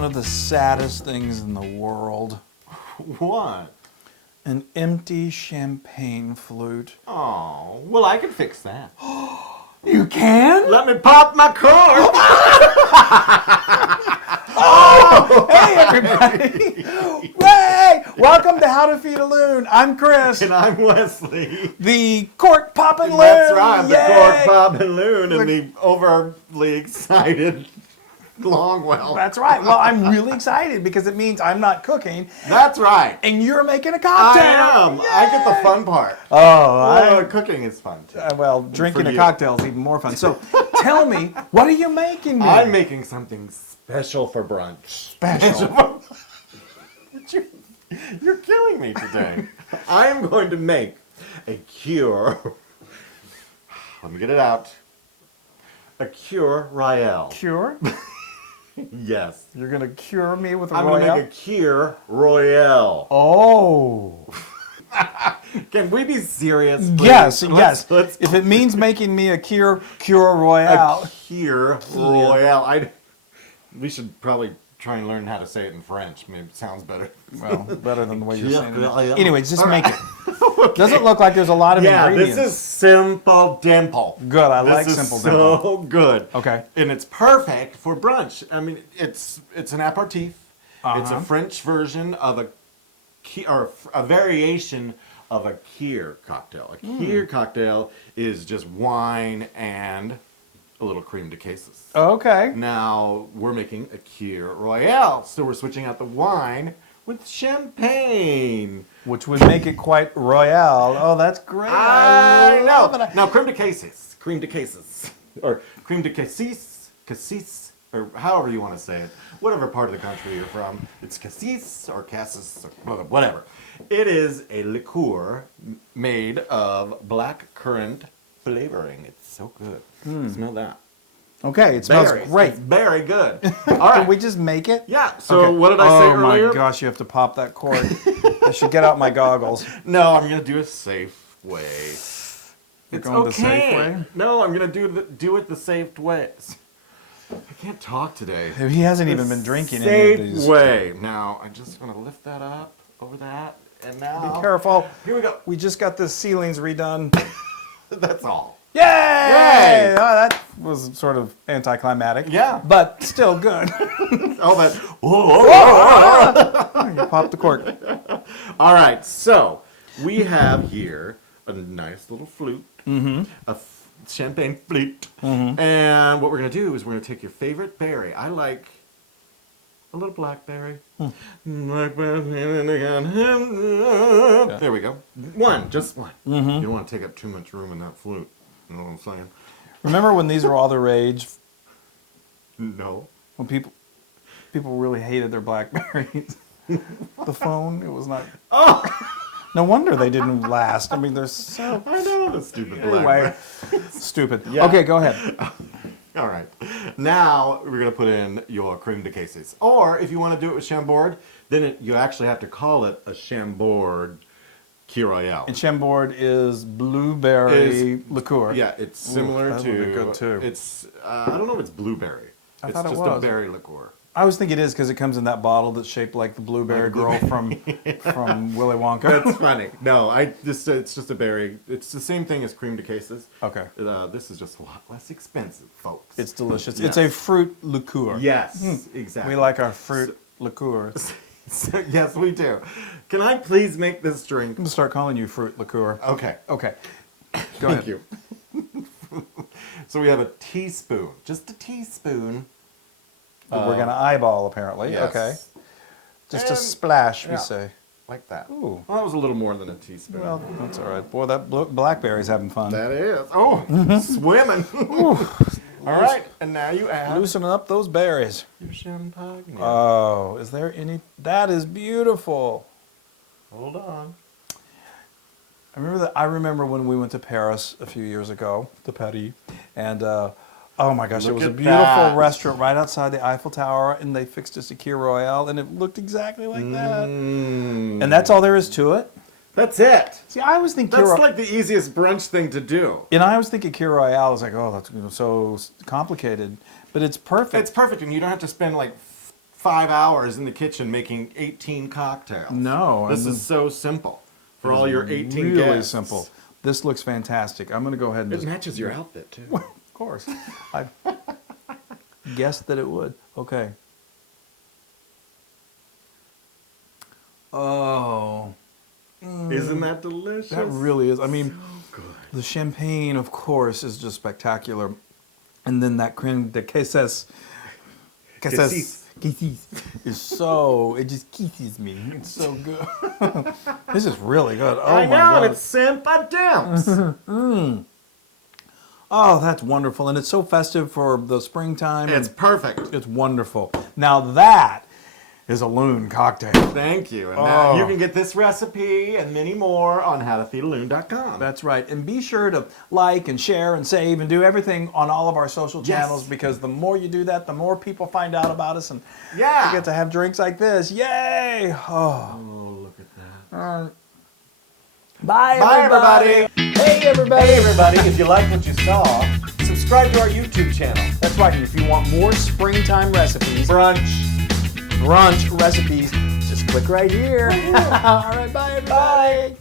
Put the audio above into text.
one of the saddest things in the world? What? An empty champagne flute. Oh, well, I can fix that. You can? Let me pop my cork. Oh, hey everybody! Hey, welcome to How to Feed a Loon. I'm Chris. And I'm Wesley. The cork popping loon. That's right, the Yay! cork popping loon and the overly excited Longwell. That's right. Well, I'm really excited because it means I'm not cooking That's right. and you're making a cocktail. I am. Yay! I get the fun part. Oh, Cooking is fun too. well, drinking a you. cocktail is even more fun. So, tell me, what are you making me? I'm making something special for brunch. Special. You're killing me today. I am going to make a cure. Let me get it out. A Kir Royale. Cure? Yes. You're going to cure me with a I'm going to Royale? make a Kir Royale. Oh. Can we be serious, please? Yes, Let's if it means making me a Kir Royale. a Kir Royale. We should probably try and learn how to say it in French. Maybe it sounds better. Well, better than the way you're saying it. Royale. Anyway, just make it. Doesn't look like there's a lot of ingredients. This is simple dimple. Good, I like This simple is dimple. so good. Okay. And it's perfect for brunch. I mean, it's an aperitif. It's a French version of a variation of a Kir cocktail. A Kir cocktail is just wine and a little creme de quesos. Okay. Now we're making a Kir Royale, so we're switching out the wine with champagne. Which would make it quite royale. Oh, that's great. I love know. it. Now creme de quesos, or creme de cassis, or however you want to say it. Whatever part of the country you're from, it's cassis or cassis or whatever. It is a liqueur made of black currant flavoring. It's so good. Smell that. Okay, it smells Berries. great. It's very good. All Can right. we just make it? Yeah. So Okay. what did I say earlier? Oh my gosh, you have to pop that cork. I should get out my goggles. No, I'm gonna do a safe way. You're It's going the okay. safe way? No, I'm gonna do it the safe way. I can't talk today. He hasn't even been drinking any of these. Safe way. Now I'm just gonna lift that up over that, and now Be careful. Here we go. We just got the ceilings redone. That's all. Yay! Yay! Oh, that was sort of anticlimactic. Yeah. But still good. All that. Whoa. You popped the cork. All right. So we have here a nice little flute, a champagne flute, and what we're gonna do is we're gonna take your favorite berry. I like a little blackberry. Blackberry. There we go. Just one. You don't want to take up too much room in that flute. You know what I'm saying? Remember when these were all the rage? No. When people really hated their Blackberries. The phone, it was not. Oh, No wonder they didn't last. I mean, they're so. I know the stupid Anyway, blackberry. stupid. Yeah. Okay, go ahead. All right. Now we're gonna put in your creme de quesos, or if you want to do it with Chambord, then you actually have to call it a Chambord Kir Royale. And Chambord is blueberry liqueur. Yeah, it's similar that to. would be good too. It's I don't know if it's blueberry. I It's thought it just was. a berry liqueur. I always think it is because it comes in that bottle that's shaped like the blueberry Like a girl from Willy Wonka. That's funny. No, it's just a berry. It's the same thing as creme de quesos. Okay. This is just a lot less expensive, folks. It's delicious. Yes. It's a fruit liqueur. Yes, exactly. We like our fruit liqueurs. So, yes, we do. Can I please make this drink? I'm going to start calling you fruit liqueur. Okay. Okay. Go ahead. Thank you. So we have a teaspoon, just a teaspoon. That we're going to eyeball, apparently. Yes. Okay. Just a And- splash, we yeah. say. Like that. Ooh. Well, that was a little more than a teaspoon. Well, that's all right. Boy, that blackberry's having fun. That is. Oh, swimming. All right, and now you add Loosening up those berries. your champagne. Oh, is there any? That is beautiful. Hold on. I remember when we went to Paris a few years ago, to Paris, and oh my gosh, it Look was a at beautiful that. restaurant right outside the Eiffel Tower, and they fixed us a Kir Royale, and it looked exactly like that. And that's all there is to it. That's it. See, I always think Kir That's Royale. like the easiest brunch thing to do. And I always think of Kir Royale as like, oh, that's so complicated. But it's perfect. It's perfect, and you don't have to spend like 5 hours in the kitchen making 18 cocktails. No, This and is so simple for all your 18 really guests. simple. This looks fantastic. I'm going to go ahead and It just... matches your outfit, too. Of course. I guessed that it would. Okay. Oh. Isn't that delicious? That really is. I mean, So good. the champagne, of course, is just spectacular. And then that creme de queses Cassis. is so, it just kisses me. It's so good. This is really good. Oh I my know, God. and it's simple. Oh, that's wonderful. And it's so festive for the springtime. It's and perfect. it's wonderful. Now that is a Loon cocktail. Thank you. And Oh. now you can get this recipe and many more on howtofeedaloon.com. That's right. And be sure to like and share and save and do everything on all of our social Yes. channels, because the more you do that, the more people find out about us, and Yeah. we get to have drinks like this. Yay! Oh. Oh, look at that. Bye, Bye, everybody. Hey, everybody. Hey, everybody. If you liked what you saw, subscribe to our YouTube channel. That's right. And if you want more springtime recipes, Brunch. brunch recipes, just click right here. All right, bye, everybody. Bye.